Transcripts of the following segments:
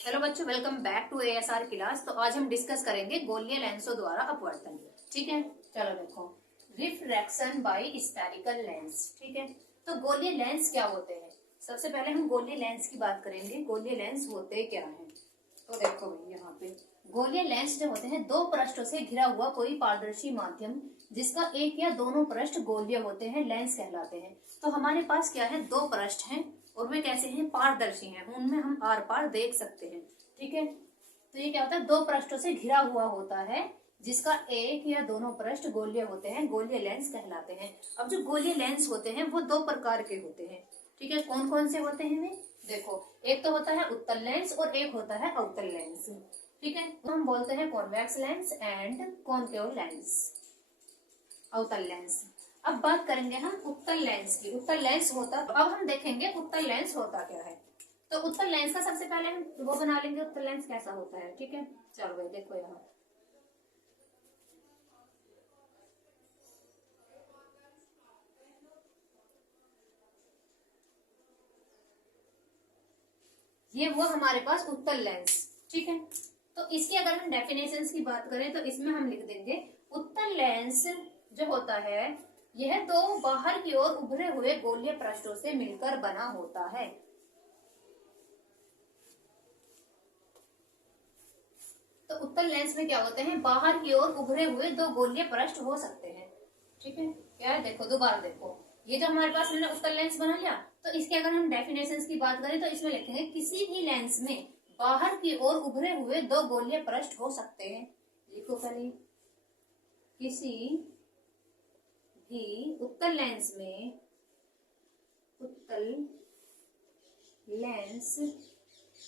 Hello बच्चों, welcome back to ASR class. तो आज हम डिस्कस करेंगे गोलीय लेंसों द्वारा अपवर्तन। ठीक है, चलो देखो, रिफ्रैक्शन बाय स्फेरिकल लेंस। ठीक है, तो गोलीय लेंस क्या होते हैं? सबसे पहले हम गोलीय लेंस की बात करेंगे। गोलीय लेंस होते क्या हैं? तो देखो भाई, यहाँ पे गोलीय लेंस जो होते हैं, दो पृष्ठों से घिरा हुआ कोई पारदर्शी माध्यम जिसका एक या दोनों पृष्ठ गोलीय होते हैं, लेंस कहलाते हैं। तो हमारे पास क्या है, दो पृष्ठ हैं और वे कैसे हैं, पारदर्शी हैं, उनमें हम आर पार देख सकते हैं। ठीक है, तो ये क्या होता है, दो पृष्ठों से घिरा हुआ होता है जिसका एक या दोनों पृष्ठ गोलीय होते हैं, गोलीय लेंस कहलाते हैं। अब जो गोलीय लेंस होते हैं वो दो प्रकार के होते हैं। ठीक है, कौन कौन से होते हैं वे? देखो, एक तो होता है उत्तल लेंस और एक होता है अवतल लेंस। ठीक है, तो हम बोलते हैं convex lens and concave lens, अवतल लेंस। अब बात करेंगे हम उत्तल लेंस की। उत्तल लेंस होता, अब हम देखेंगे उत्तल लेंस होता क्या है। तो उत्तल लेंस का सबसे पहले हम वो बना लेंगे, उत्तल लेंस कैसा होता है। ठीक है, चलो भाई देखो, यहाँ ये वो हमारे पास उत्तल लेंस। ठीक है, तो इसकी अगर हम डेफिनेशन की बात करें तो इसमें हम लिख देंगे, उत्तल लेंस जो होता है यह दो बाहर की ओर उभरे हुए गोलीय पृष्ठों से मिलकर बना होता है। तो उत्तल लेंस में क्या होते हैं, बाहर की ओर उभरे हुए दो गोलीय पृष्ठ हो सकते हैं। ठीक है, क्या है, देखो दोबारा देखो, ये जो हमारे पास हमने उत्तल लेंस बना लिया, तो इसके अगर हम डेफिनेशंस की बात करें तो इसमें लिखेंगे, किसी भी लेंस में बाहर की ओर उभरे हुए दो गोलीय पृष्ठ हो सकते हैं। लिखो पहले, किसी भी उत्तल लेंस में, उत्तल लेंस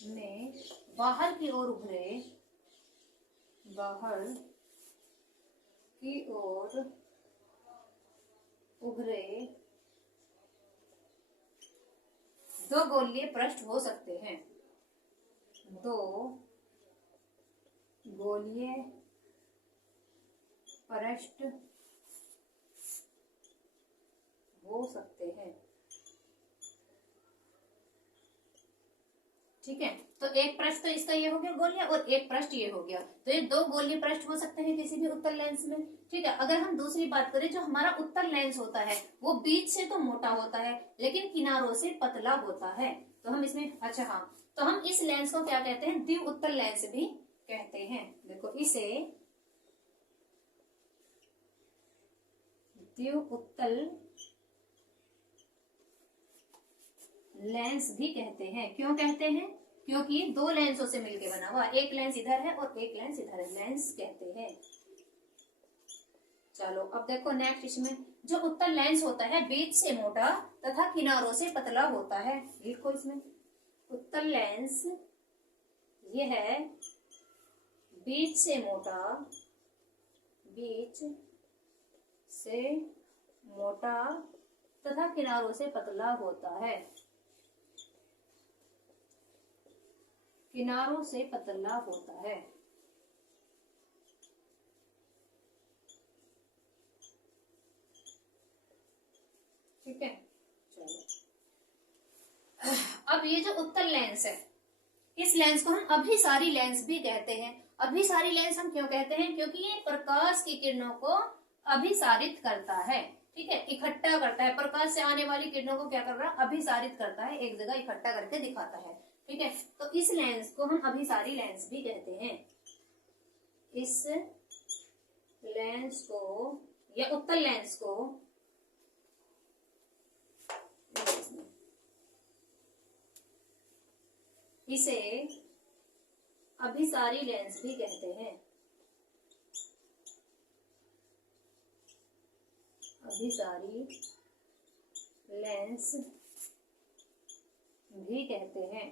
में बाहर की ओर उभरे, बाहर की ओर उभरे दो गोलीय पृष्ठ हो सकते हैं, दो गोलीय पृष्ठ हो सकते हैं। ठीक है, तो एक पृष्ठ तो इसका ये हो गया गोलीय और एक पृष्ठ ये हो गया, तो ये दो गोलीय पृष्ठ हो सकते हैं किसी भी उत्तल लेंस में। ठीक है, अगर हम दूसरी बात करें, जो हमारा उत्तल लेंस होता है वो बीच से तो मोटा होता है लेकिन किनारों से पतला होता है। तो हम इसमें, अच्छा हाँ, तो हम इस लेंस को क्या कहते हैं, द्वि उत्तल लेंस भी कहते हैं। देखो, इसे द्वि उत्तल लेंस भी कहते हैं। क्यों कहते हैं? क्योंकि दो लेंसों से मिलकर बना हुआ, एक लेंस इधर है और एक लेंस इधर है, लेंस कहते हैं। चलो अब देखो नेक्स्ट, इसमें जो उत्तल लेंस होता है बीच से मोटा तथा किनारों से पतला होता है। लिखो इसमें, उत्तल लेंस ये है बीच से मोटा, बीच से मोटा तथा किनारों से पतला होता है, किनारों से पतला होता है। ठीक है, चलो अब ये जो उत्तल लेंस है, इस लेंस को हम अभिसारी लेंस भी कहते हैं। अभिसारी लेंस हम क्यों कहते हैं? क्योंकि ये प्रकाश की किरणों को अभिसारित करता है। ठीक है, इकट्ठा करता है, प्रकाश से आने वाली किरणों को क्या कर रहा है, अभिसारित करता है, एक जगह इकट्ठा करके दिखाता है। ठीक है, तो इस लेंस को हम अभिसारी लेंस भी कहते हैं। इस लेंस को या उत्तल लेंस को इसे अभिसारी लेंस भी कहते हैं, अभिसारी लेंस भी कहते हैं।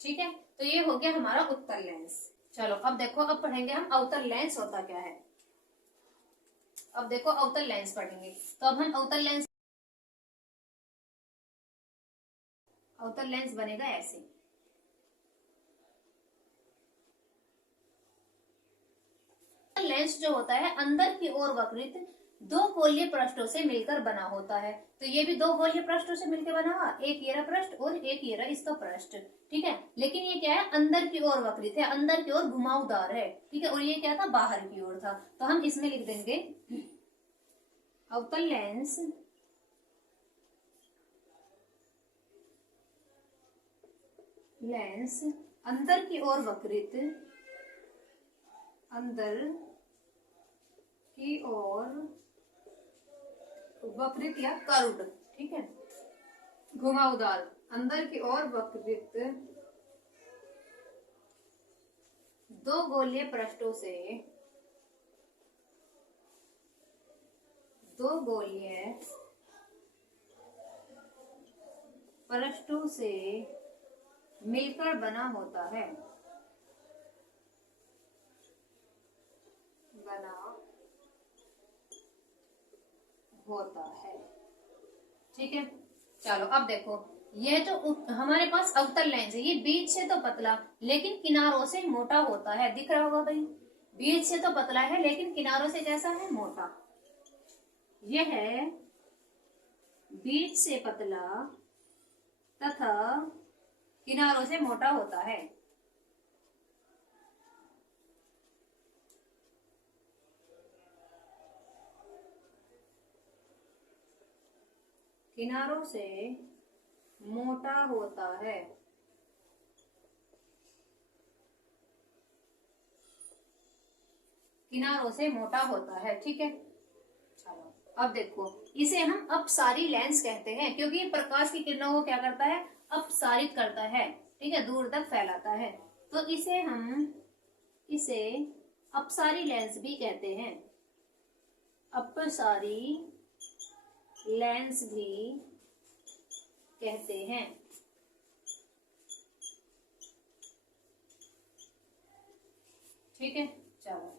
ठीक है, तो ये हो गया हमारा उत्तल लेंस। चलो अब देखो, अब पढ़ेंगे हम अवतल लेंस होता क्या है। अब देखो अवतल लेंस पढ़ेंगे, तो अब हम अवतल लेंस, अवतल लेंस बनेगा ऐसे। लेंस जो होता है अंदर की ओर वक्रित दो गोलीय पृष्ठों से मिलकर बना होता है। तो ये भी दो गोलीय पृष्ठों से मिलकर बना हुआ, एक ये रहा पृष्ठ और एक ये रहा इसका पृष्ठ, ठीक है। लेकिन ये क्या है, अंदर की ओर वक्रित है, अंदर की ओर घुमावदार है, ठीक है। और ये क्या था, बाहर की ओर था। तो हम इसमें लिख देंगे अवतल लेंस अंदर की ओर वक्रित, अंदर की ओर वक्रित या कर्व्ड, ठीक है, घुमावदार, अंदर की ओर वक्रित दो गोलीय पृष्ठों से, दो गोलीय पृष्ठों से मिलकर बना होता है, बना होता है, ठीक है। चलो अब देखो, यह जो हमारे पास अवतल लेंस है, ये बीच से तो पतला लेकिन किनारों से मोटा होता है, दिख रहा होगा भाई, बीच से तो पतला है लेकिन किनारों से कैसा है, मोटा। यह बीच से पतला तथा किनारों से मोटा होता है। किनारों से मोटा होता है। किनारों से मोटा होता है, ठीक है। चलो अब देखो, इसे हम अपसारी लेंस कहते हैं क्योंकि ये प्रकाश की किरणों को क्या करता है, अपसारित करता है, ठीक है, दूर तक फैलाता है। तो इसे अपसारी लेंस भी कहते हैं, अपसारी लेंस भी कहते हैं, ठीक है। चलो